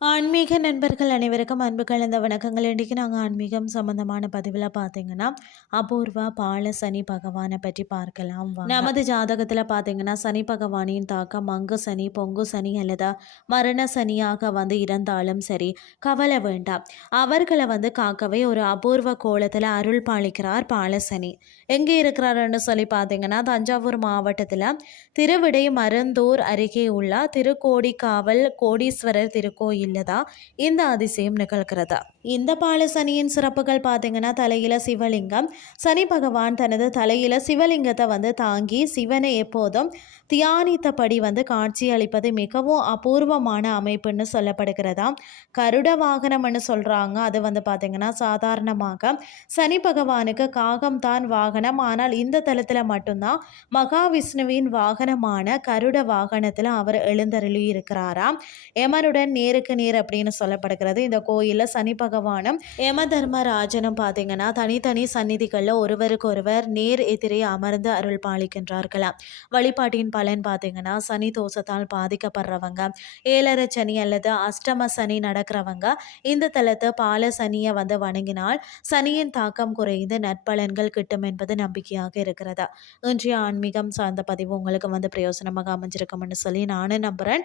ஆன்மீக நண்பர்கள் அனைவருக்கும் அன்பு கலந்த வணக்கங்கள். இன்றைக்கு நாங்கள் ஆன்மீகம் சம்பந்தமான பதிவில் பார்த்தீங்கன்னா அபூர்வா பால சனி பகவானை பற்றி பார்க்கலாம். நமது ஜாதகத்தில் பார்த்தீங்கன்னா சனி பகவானின் தாக்கம் மங்கு சனி பொங்கு சனி அல்லது மரண சனியாக வந்து இருந்தாலும் சரி கவலை வேண்டாம். அவர்களை வந்து காக்கவே ஒரு அபூர்வ கோலத்தில் அருள் பாலிக்கிறார் பாலசனி எங்கே இருக்கிறாருன்னு சொல்லி பார்த்தீங்கன்னா தஞ்சாவூர் மாவட்டத்தில் திருவிடை மருந்தூர் அருகே உள்ள திருக்கோடிக்காவல் கோடீஸ்வரர் திருக்கோயில் இல்லதா? இந்த அதிசயம் நிகழ்கிறது? இந்த பால சனியின் சிறப்புகள் பார்த்தீங்கன்னா தலையில சிவலிங்கம். சனி பகவான் தனது தலையில சிவலிங்கத்தை வந்து தாங்கி சிவனை எப்போதும் தியானித்தபடி வந்து காட்சி அளிப்பது மிகவும் அபூர்வமான அமைப்புன்னு சொல்லப்படுகிறதா? கருட வாகனம்னு சொல்கிறாங்க அது வந்து பார்த்திங்கன்னா சாதாரணமாக சனி பகவானுக்கு காகம் தான் வாகனம். ஆனால் இந்த தளத்தில் மட்டும்தான் மகாவிஷ்ணுவின் வாகனமான கருட வாகனத்தில் அவர் எழுந்தருளி இருக்கிறாராம் எமனுடன் நேருக்கு நீர் அப்படின்னு சொல்லப்படுகிறது. இந்த கோயிலில் சனி பகவானும் யம தர்மராஜனும் பார்த்தீங்கன்னா தனித்தனி சந்நிதிகளில் ஒருவருக்கு ஒருவர் நேர் எதிரே அமர்ந்து அருள் பாலிக்கின்றார்களாம். வழிபாட்டின் பலன் பார்த்தீங்கன்னா சனி தோஷத்தால் பாதிக்கப்படுறவங்க ஏழரை சனி அல்லது அஷ்டம சனி நடக்கிறவங்க இந்த தலத்தை பால சனியை வந்து வணங்கினால் சனியின் தாக்கம் குறைந்து நற்பலன்கள் கிட்டும் என்பது நம்பிக்கையாக இருக்கிறதா? இன்றைய ஆன்மீகம் சார்ந்த பதிவு உங்களுக்கு வந்து பிரயோசனமாக அமைஞ்சிருக்கும்னு சொல்லி நானும் நம்புகிறேன்